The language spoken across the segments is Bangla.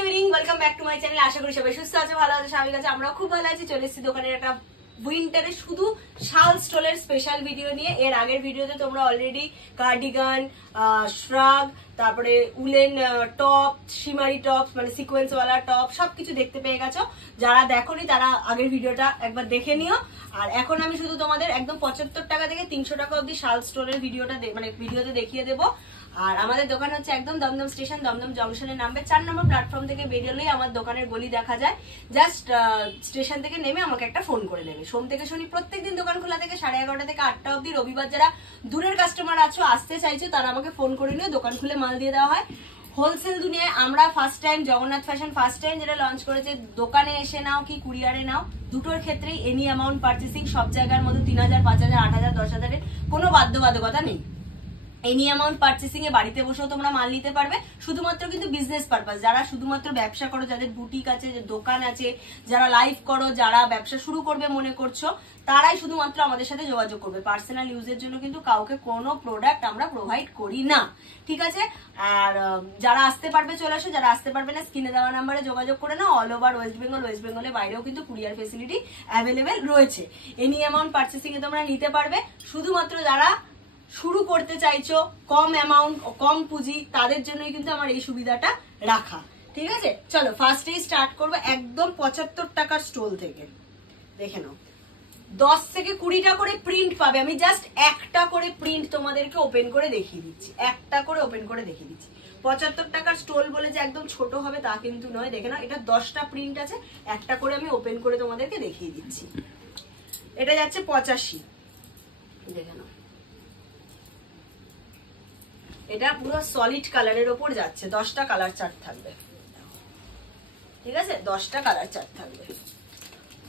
Evening, welcome back to my channel. আশা করি সবাই সুস্থ আছে, ভালো আছে, স্বাভাবিক আছে। আমরাও খুব ভালো আছি। চলে এসেছি দোকানের একটা উইন্টারে শুধু শাল স্টোলের স্পেশাল ভিডিও নিয়ে। এর আগের ভিডিওতে তোমরা অলরেডি কার্ডিগান, শ্রাগ, তারপরে উলেন টপ, শিমারি টপ, মানে সিকোয়েন্স ওয়ালা টপ সবকিছু দেখতে পেয়ে গেছো। যারা দেখোনি তারা আগের ভিডিওটা একবার দেখে নিও। আর এখন আমি শুধু তোমাদের একদম 75 টাকা থেকে 300 টাকা অব্দি শাল স্টোরের ভিডিওটা মানে ভিডিওতে দেখিয়ে দেবো। আর আমাদের দোকান হচ্ছে একদম দমদম স্টেশন, দমদম জংশনে নামবে 4 নম্বর প্ল্যাটফর্ম থেকে বেরিয়েলেই আমার দোকানের গলি দেখা যায়। জাস্ট স্টেশন থেকে নেমে আমাকে একটা ফোন করে নেবে। সোম থেকে শনি প্রত্যেকদিন দোকান খোলা থেকে 11:30 থেকে 8টা অব্দি। রবিবার যারা দূরের কাস্টমার আছো, আসতে চাইছো, তারা আমাকে ফোন করে নিও, দোকান খুলে মাল দিয়ে দেওয়া হয়। হোলসেল দুনিয়ায় আমরা first time, Jagannath fashion first time যেটা লঞ্চ করেছে, দোকানে এসে নাও কি কুরিয়ারে নাও, দুটোর ক্ষেত্রেই এনি অ্যামাউন্ট পার্চেসিং। সব জায়গার মধ্যে 3000, 5000, 8000, 10,000 এর কোনো বাধ্যবাধকতা নেই। এনি অ্যামাউন্ট পার্চেসিং এ বাড়িতে বসেও তোমরা মাল নিতে পারবে। শুধুমাত্র কিন্তু বিজনেস পারপাস, যারা শুধুমাত্র ব্যবসা করো, যাদের বুটিক আছে, দোকান আছে, যারা লাইভ করো, যারা ব্যবসা শুরু করবে মনে করছো, তারাই শুধুমাত্র আমাদের সাথে যোগাযোগ করবে। পার্সোনাল ইউজের জন্য কিন্তু কাউকে কোনো প্রোডাক্ট আমরা প্রোভাইড করি না, ঠিক আছে? আর যারা আসতে পারবে চলে আসো, যারা আসতে পারবে না স্ক্রিনে দেওয়া নাম্বারে যোগাযোগ করে না। All over West Bengal, West বেঙ্গলের বাইরেও কিন্তু কুরিয়ার ফেসিলিটি অ্যাভেলেবেল রয়েছে। এনি অ্যামাউন্ট পার্চেসিং এ তোমরা নিতে পারবে। শুধুমাত্র যারা শুরু করতে চাইছো, কম অ্যামাউন্ট, কম পুঁজি, তাদের জন্যই কিন্তু আমার এই সুবিধাটা রাখা, ঠিক আছে? চলো ফার্স্টেই স্টার্ট করবো একদম 75 টাকার স্টোল থেকে। দেখে নাও, 10 থেকে 20টা করে প্রিন্ট পাবে। আমি জাস্ট একটা করে প্রিন্ট তোমাদেরকে ওপেন করে দেখিয়ে দিচ্ছি, একটা করে ওপেন করে দেখিয়ে দিচ্ছি। 75 টাকার স্টোল বলে যে একদম ছোট হবে তা কিন্তু নয়। দেখে নাও, এটা 10টা প্রিন্ট আছে, একটা করে আমি ওপেন করে তোমাদেরকে দেখিয়ে দিচ্ছি। এটা যাচ্ছে 85। দেখে নাও, এটা পুরো সলিড কালারের ওপর যাচ্ছে। 10টা কালার চার্ট থাকবে, ঠিক আছে? 10টা কালার চার্ট থাকবে।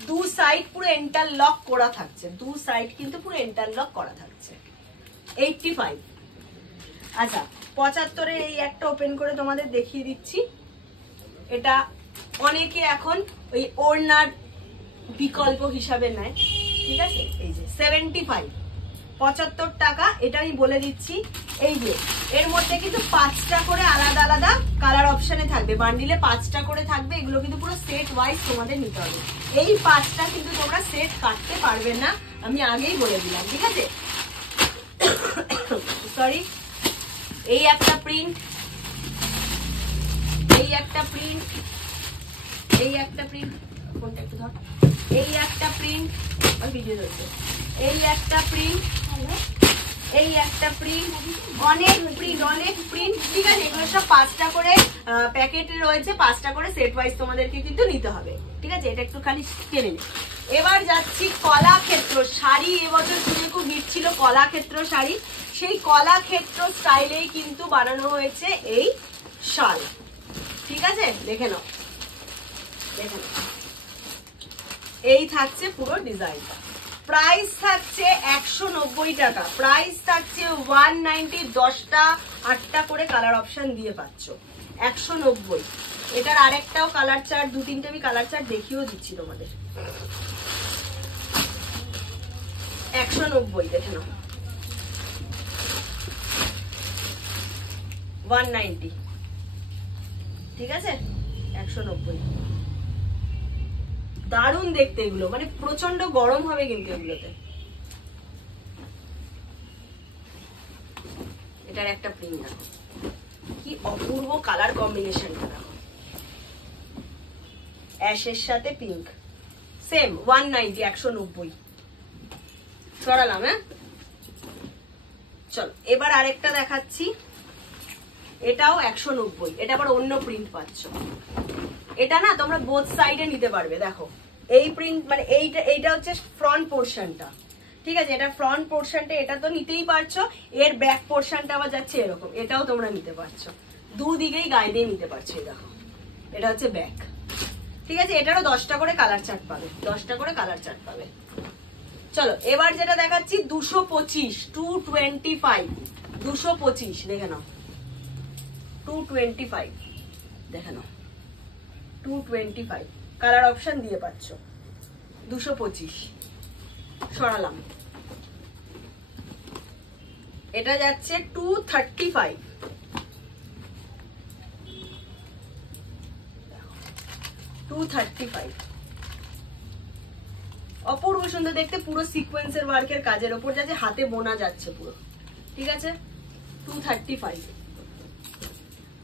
দু সাইড পুরো ইন্টারলক করা থাকছে, দু সাইড কিন্তু পুরো ইন্টারলক করা থাকছে। 85। আচ্ছা, 75 এর এই একটা ওপেন করে তোমাদের দেখিয়ে দিচ্ছি। এটা অনেকে এখন ওই ওড়নার বিকল্প হিসাবে নেয়, ঠিক আছে? এই যে 75, 75 টাকা। এটা আমি বলে দিচ্ছি, এই যে এর মধ্যে কিন্তু 5টা করে আলাদা আলাদা কালার অপশনে থাকবে। বান্ডিলে 5টা করে থাকবে। এগুলো কিন্তু পুরো সেট ওয়াইজ তোমাদের নিতে হবে। এই 5টা কিন্তু তোমরা সেট কাটতে পারবে না, আমি আগেই বলে দিলাম, ঠিক আছে? সরি, এই একটা প্রিন্ট, এই একটা প্রিন্ট, এই একটা প্রিন্ট, কোনটা একটু ধর, এই একটা প্রিন্ট, ভিডিও ধরছে, এই একটা প্রিন্ট, এই একটা প্রিন্ট, অনেক প্রিন্ট, অনেক প্রিন্ট, ঠিক আছে? এগুলো সব 5টা করে প্যাকেটে রয়েছে, 5টা করে সেট ওয়াইজ তোমাদেরকে কিন্তু নিতে হবে, ঠিক আছে? এটা একটু খালি টেনে নে। এবার যাচ্ছি কলাক্ষেত্র শাড়ি। এবছর শুনে খুব হিট ছিল কলাক্ষেত্র শাড়ি। সেই কলাক্ষেত্র স্টাইলেই কিন্তু বানানো হয়েছে এই শাল, ঠিক আছে? দেখে নাও, দেখে নাও, এই থাকছে পুরো ডিজাইনটা। প্রাইস থাকছে 190 টাকা। প্রাইস থাকছে 190। 10টা 8টা করে কালার অপশন দিয়ে পাচ্ছ, 190। এটার আরেকটাও কালার চার্ট, 2-3টে আমি কালার চার্ট দেখিয়েও দিচ্ছি তোমাদের। 190, দেখে নাও, 190, ঠিক আছে? 190। দারুণ দেখতে এগুলো, মানে প্রচন্ড গরম হবে কিন্তু এগুলোতে। এটার একটা প্রিন্ট দেখো, কি অপূর্ব কালার কম্বিনেশনটা দেখো, অ্যাশের সাথে পিঙ্ক। সেম 190, 190 সরালাম। হ্যাঁ, চলো এবার আরেকটা দেখাচ্ছি। এটাও 190। এটা আবার অন্য প্রিন্ট পাচ্ছ। এটা না তোমরা বোথ সাইডে নিতে পারবে। দেখো এই প্রিন্ট, মানে এইটা হচ্ছে ফ্রন্ট পোর্শনটা, ঠিক আছে? এটা ফ্রন্ট পোর্শনটা, এটা তো নিতেই পারছো। এর ব্যাক পোর্শনটা আবার যাচ্ছে এরকম, এটাও তোমরা নিতে পারছো। দুদিকেই গায়ে দিয়ে নিতে পারছো। এই দেখো, এটা হচ্ছে ব্যাক, ঠিক আছে? এটারও 10টা করে কালার চার্ট পাবে, 10টা করে কালার চার্ট পাবে। চলো এবার যেটা দেখাচ্ছি 225, 225, 225, দেখে নাও, 225, দেখে নাও, 225 কালার অপশন দিয়ে পাচ্ছ। 225 সরালাম। এটা যাচ্ছে 235, 235 অপূর্ব সুন্দর দেখতে, পুরো সিকোয়েন্সের ওয়ার্কের কাজের ওপর যাচ্ছে, হাতে বোনা যাচ্ছে পুরো, ঠিক আছে। 235।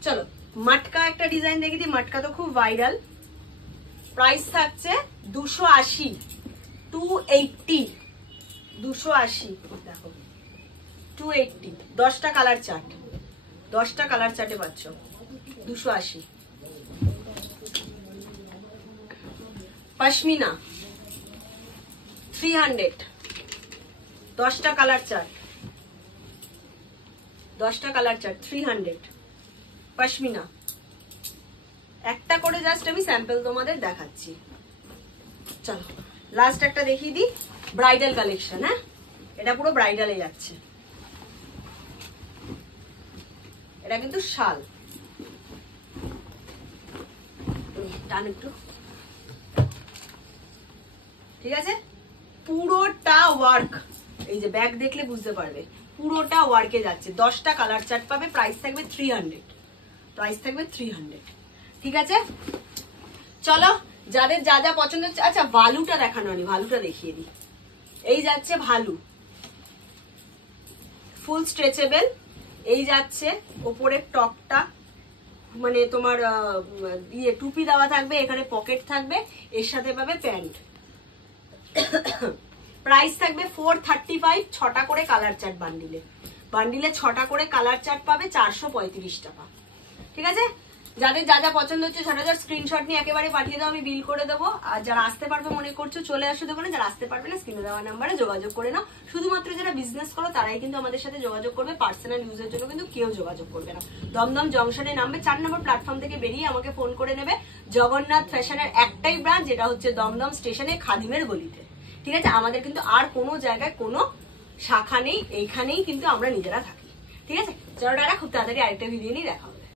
চলো মাটকা একটা ডিজাইন দেখি দিই, মাটকা তো খুব ভাইরাল। প্রাইস থাকছে 280, 280, 280। দেখো 280, 10টা কালার চার্ট, 10টা কালার চার্টে পাচ্ছ 280। পশমিনা 300, 10টা কালার চার্ট, 10টা কালার চার্ট 300 পশমিনা। একটা করে জাস্ট আমি স্যাম্পল তোমাদের দেখাচ্ছি। চলো লাস্ট একটা দেখিয়ে দিই, ব্রাইডাল কালেকশন। হ্যাঁ, এটা পুরো ব্রাইডালে যাচ্ছে, এটা কিন্তু শাল। টান একটু, ঠিক আছে। পুরোটা ওয়ার্ক, এই যে ব্যাগ দেখলে বুঝতে পারবে, পুরোটা ওয়ার্কে যাচ্ছে। 10টা কালার চার্ট পাবে, প্রাইস থাকবে 300, প্রাইস থাকবে 300, ঠিক আছে। চলো যাদের যা যা পছন্দ হচ্ছে, আচ্ছা ভালুটা দেখানো নি, ভালুটা দেখিয়ে দিই। এই যাচ্ছে ভালু, ফুল স্ট্রেচেবল। এই যাচ্ছে ওপরের টপটা, মানে তোমার ইয়ে টুপি দেওয়া থাকবে, এখানে পকেট থাকবে, এর সাথে পাবে প্যান্ট। প্রাইস থাকবে 435, 6টা করে কালার চার্ট বান্ডিলে, বান্ডিলে 6টা করে কালার চার্ট পাবে, 435 টাকা, ঠিক আছে। যাদের যা যা পছন্দ হচ্ছে ঝটাঝট স্ক্রিনশট নিয়ে একেবারে পাঠিয়ে দাও, আমি বিল করে দেবো। আর যারা আসতে পারবে মনে করছো চলে আসো দোকানে, যারা আসতে পারবে না স্ক্রিনে দেওয়া নাম্বারে যোগাযোগ করে নাও। শুধুমাত্র যারা বিজনেস করো তারাই কিন্তু আমাদের সাথে যোগাযোগ করবে, পার্সোনাল ইউজের জন্য কিন্তু কেউ যোগাযোগ করবে না। দমদম জংশনে নামবে, 4 নম্বর প্ল্যাটফর্ম থেকে বেরিয়ে আমাকে ফোন করে নেবে। জগন্নাথ ফ্যাশনের একটাই ব্রাঞ্চ, যেটা হচ্ছে দমদম স্টেশনে খাদিমের গলিতে, ঠিক আছে। আমাদের কিন্তু আর কোনো জায়গায় কোনো শাখা নেই, এইখানেই কিন্তু আমরা নিজেরা থাকি, ঠিক আছে। চলো টাটা, খুব তাড়াতাড়ি আরেকটা ভিডিও নিয়ে দেখা হবে।